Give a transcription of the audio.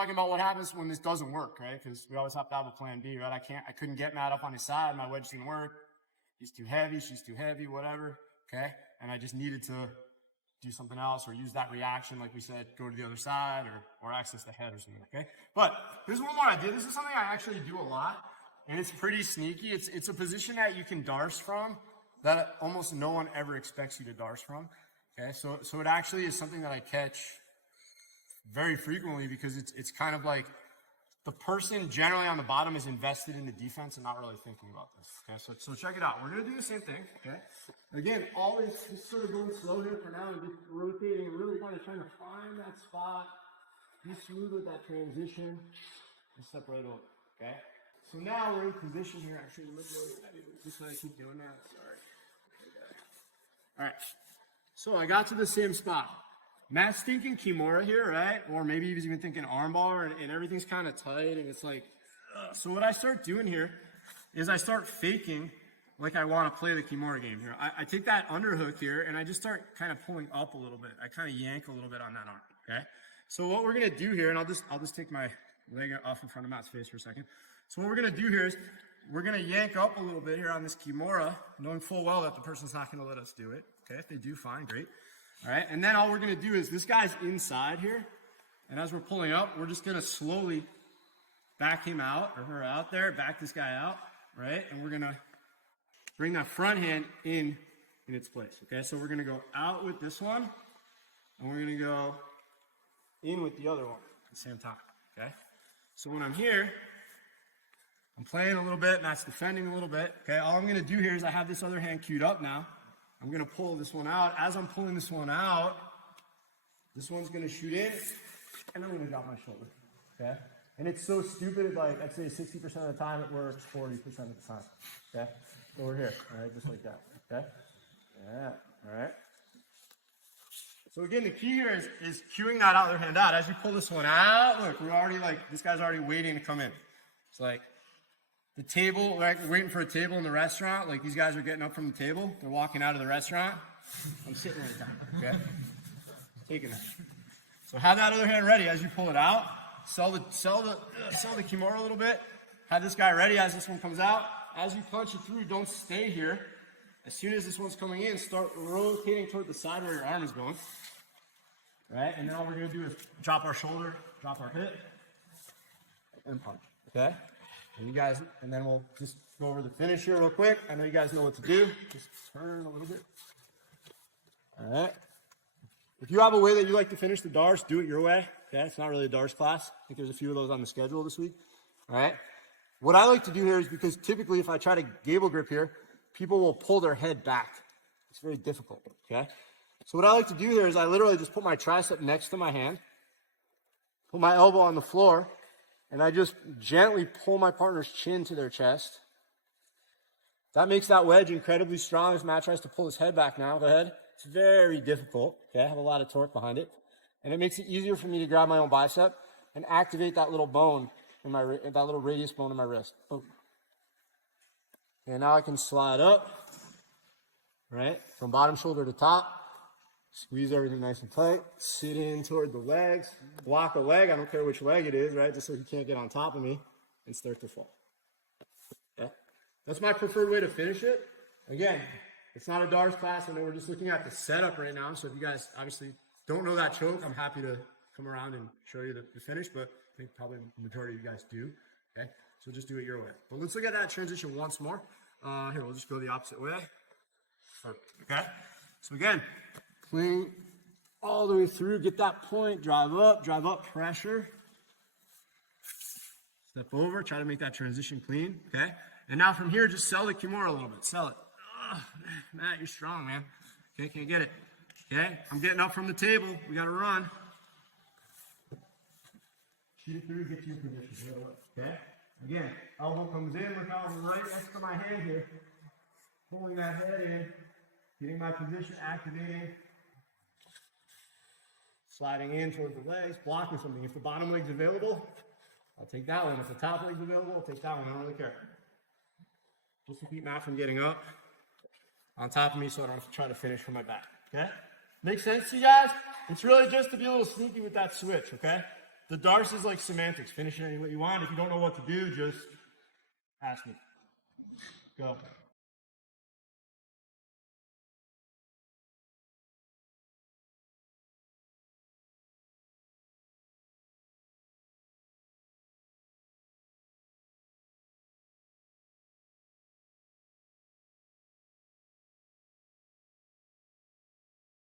talking about what happens when this doesn't work, right? Because we always have to have a plan B, right? I couldn't get Matt up on his side. My wedge didn't work. He's too heavy. She's too heavy, whatever. Okay. And I just needed to do something else or use that reaction. Like we said, go to the other side or access the head or something. Okay. But here's one more idea. This is something I actually do a lot and it's pretty sneaky. It's a position that you can Darce from that almost no one ever expects you to Darce from. Okay. So it actually is something that I catch very frequently because it's kind of like the person generally on the bottom is invested in the defense and not really thinking about this. Okay, so check it out. We're gonna do the same thing. Okay, again, always just sort of going slow here for now and just rotating and really kind of trying to find that spot, be smooth with that transition, and step right over. Okay, so now we're in position here. Actually, just let I keep doing that. Sorry. Okay. All right, so I got to the same spot. Matt's thinking Kimura here, right? Or maybe he was even thinking armbar and everything's kind of tight and it's like, ugh. So what I start doing here is I start faking like I want to play the Kimura game here. I take that underhook here and I just start kind of pulling up a little bit. I kind of yank a little bit on that arm, okay? So what we're going to do here, and I'll just take my leg off in front of Matt's face for a second. So what we're going to do here is we're going to yank up a little bit here on this Kimura, knowing full well that the person's not going to let us do it. Okay, if they do, fine, great. All right, and then all we're going to do is this guy's inside here, and as we're pulling up, we're just going to slowly back him out, or her out there, back this guy out, right? And we're going to bring that front hand in its place, okay? So we're going to go out with this one, and we're going to go in with the other one at the same time, okay? So when I'm here, I'm playing a little bit, and that's defending a little bit, okay? All I'm going to do here is I have this other hand queued up now. I'm going to pull this one out. As I'm pulling this one out, this one's going to shoot in, and I'm going to drop my shoulder, okay? And it's so stupid, like I'd say 60% of the time it works, 40% of the time, okay? So we're here, all right, just like that, okay? Yeah, all right? So again, the key here is cueing that other hand out. As you pull this one out, look, we're already like, this guy's already waiting to come in. It's like, the table, like we're waiting for a table in the restaurant. Like these guys are getting up from the table. They're walking out of the restaurant. I'm sitting right down, okay? Taking that. So have that other hand ready as you pull it out. Sell the Kimura a little bit. Have this guy ready as this one comes out. As you punch it through, don't stay here. As soon as this one's coming in, start rotating toward the side where your arm is going. Right? And then all we're going to do is drop our shoulder, drop our hip, and punch, okay? And then we'll just go over the finish here real quick. I know you guys know what to do. Just turn a little bit. All right. If you have a way that you like to finish the Darce, do it your way. Okay, it's not really a Darce class. I think there's a few of those on the schedule this week. All right. What I like to do here is because typically if I try to gable grip here, people will pull their head back. It's very difficult. Okay. So what I like to do here is I literally just put my tricep next to my hand, put my elbow on the floor, and I just gently pull my partner's chin to their chest. That makes that wedge incredibly strong as Matt tries to pull his head back now. Go ahead. It's very difficult. Okay, I have a lot of torque behind it. And it makes it easier for me to grab my own bicep and activate that little bone in my, that little radius bone in my wrist. Boom. And now I can slide up, right, from bottom shoulder to top. Squeeze everything nice and tight. Sit in toward the legs. Block a leg. I don't care which leg it is, right? Just so he can't get on top of me and start to fall. Yeah. That's my preferred way to finish it. Again, it's not a Darce class. I know we're just looking at the setup right now. So if you guys obviously don't know that choke, I'm happy to come around and show you the finish. But I think probably the majority of you guys do. Okay. So just do it your way. But let's look at that transition once more. Here, we'll just go the opposite way. Okay. So again, clean all the way through, get that point, drive up, pressure. Step over, try to make that transition clean, okay? And now from here, just sell the Kimura a little bit, sell it. Oh, Matt, you're strong, man. Okay, can't get it. Okay, I'm getting up from the table, we gotta run. Shoot it through, get to your position, okay? Again, elbow comes in, look out right next to my hand here. Pulling that head in, getting my position, activating. Sliding in towards the legs, blocking something. If the bottom leg's available, I'll take that one. If the top leg's available, I'll take that one. I don't really care. Just to keep Matt from getting up on top of me so I don't have to try to finish from my back. Okay? Make sense to you guys? It's really just to be a little sneaky with that switch, okay? The Darce is like semantics. Finish it any way you want. If you don't know what to do, just ask me. Go.